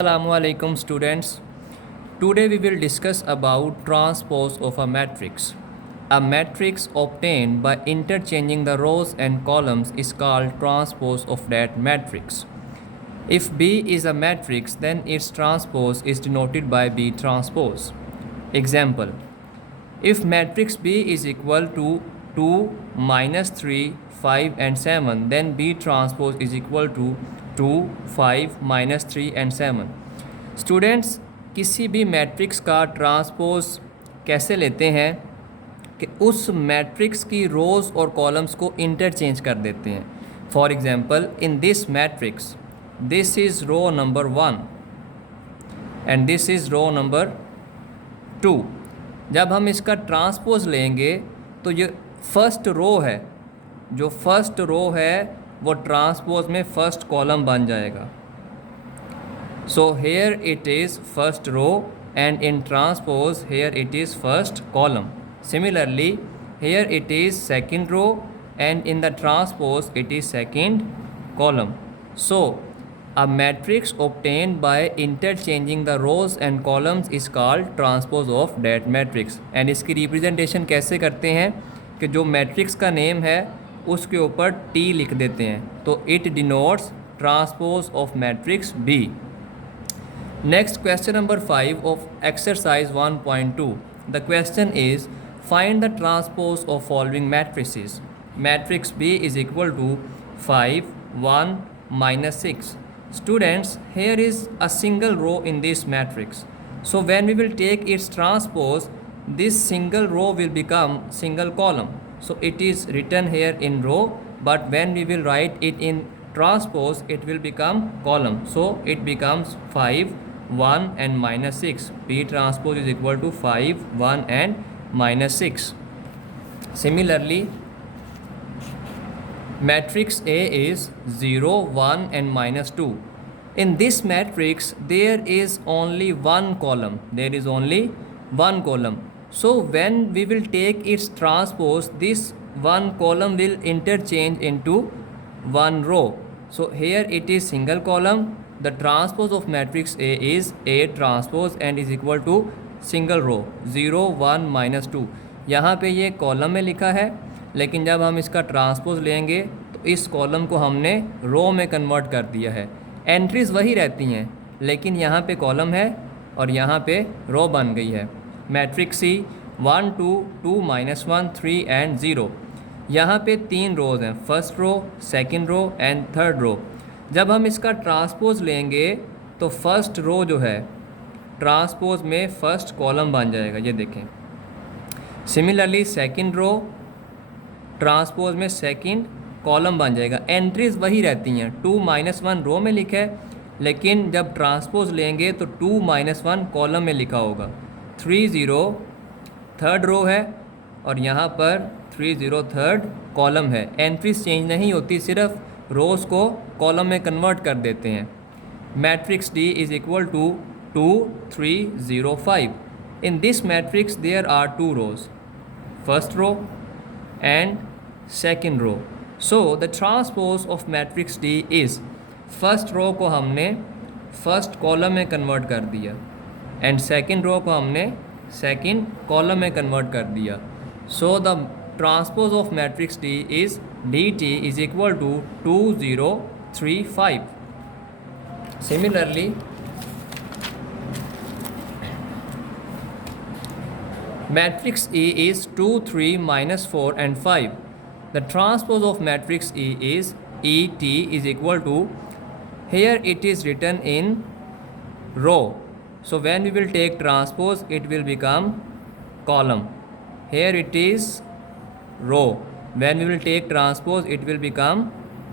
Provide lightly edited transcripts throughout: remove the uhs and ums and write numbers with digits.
Assalamualaikum students. Today we will discuss about transpose of a matrix. A matrix obtained by interchanging the rows and columns is called transpose of that matrix. If B is a matrix, then its transpose is denoted by B transpose. Example: if matrix B is equal to 2, -3, 5 and 7, then B transpose is equal to 2, 5, -3 and 7. Students, किसी भी matrix का transpose कैसे लेते हैं कि उस matrix की रोज़ और कॉलम्स को इंटरचेंज कर देते हैं. For example, in this matrix this is row number 1 and this is row number 2. जब हम इसका ट्रांसपोज लेंगे तो ये फर्स्ट रो है, जो फर्स्ट रो है वो ट्रांसपोज में फर्स्ट कॉलम बन जाएगा. So here it is first row and in transpose here it is first column. Similarly, here it is second row and in the transpose it is second column. So a matrix obtained by interchanging the rows and columns is called transpose of that matrix. And इसकी representation कैसे करते हैं कि जो matrix का name है उसके ऊपर T लिख देते हैं, तो it denotes transpose of matrix B. Next, question number 5 of exercise 1.2. The question is, find the transpose of following matrices. Matrix B is equal to 5, 1, -6. Students, here is a single row in this matrix. So when we will take its transpose, this single row will become single column. So it is written here in row, but when we will write it in transpose, it will become column. So it becomes 5, 1 and -6. P transpose is equal to 5, 1 and -6. Similarly, matrix A is 0, 1 and -2. In this matrix there is only one column. There is only one column. So when we will take its transpose, this one column will interchange into one row. So here it is single column. The transpose of matrix A is A transpose and is equal to single row 0, 1, -2. यहाँ पे ये column में लिखा है, लेकिन जब हम इसका ट्रांसपोज लेंगे तो इस कॉलम को हमने रो में कन्वर्ट कर दिया है. एंट्रीज़ वही रहती हैं, लेकिन यहाँ पे कॉलम है और यहाँ पे रो बन गई है. Matrix C 1, 2, 2, -1, 3 and 0. यहाँ पे 3 रोज़ हैं, first row, second row and third row. जब हम इसका ट्रांसपोज लेंगे तो फर्स्ट रो जो है ट्रांसपोज में फर्स्ट कॉलम बन जाएगा, ये देखें. सिमिलरली सेकंड रो ट्रांसपोज में सेकंड कॉलम बन जाएगा. एंट्रीज़ वही रहती हैं, 2, -1 रो में लिखा है, लेकिन जब ट्रांसपोज लेंगे तो 2, -1 कॉलम में लिखा होगा. 3, 0 थर्ड रो है और यहाँ पर 3, 0 थर्ड कॉलम है. एंट्रीज चेंज नहीं होती, सिर्फ रोज़ को कॉलम में कन्वर्ट कर देते हैं. Matrix D is equal to 2, 3, 0, 5. In this matrix there are 2 rows, first row and second row. So the transpose of matrix D is, first row को हमने फर्स्ट कॉलम में कन्वर्ट कर दिया एंड सेकेंड रो को हमने सेकेंड कॉलम में convert कर दिया. सो the transpose of matrix D is dt is equal to 2, 0, 3, 5. Similarly, matrix E is 2, 3, -4 and 5. The transpose of matrix E is ET is equal to, here it is written in row. So when we will take transpose, it will become column. Here it is row. When we will take transpose, it will become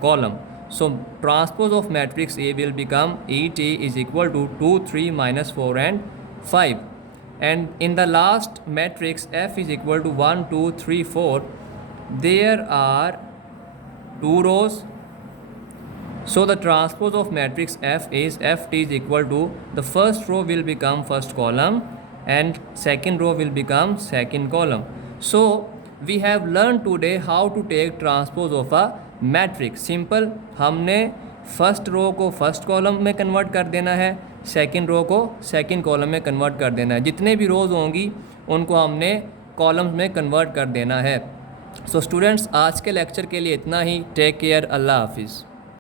column. So transpose of matrix A will become ET is equal to 2, 3, -4 and 5. And in the last matrix F is equal to 1, 2, 3, 4. There are 2 rows. So the transpose of matrix F is FT is equal to, the first row will become first column and second row will become second column. So we have learned today how to take transpose of a matrix. Simple, हमने first row को first column में convert कर देना है, second row को second column में convert कर देना है। जितने भी रोज़ होंगी उनको हमने कॉलम्स में कन्वर्ट कर देना है। सो स्टूडेंट्स, आज के लेक्चर के लिए इतना ही। टेक केयर, अल्लाह हाफिज़।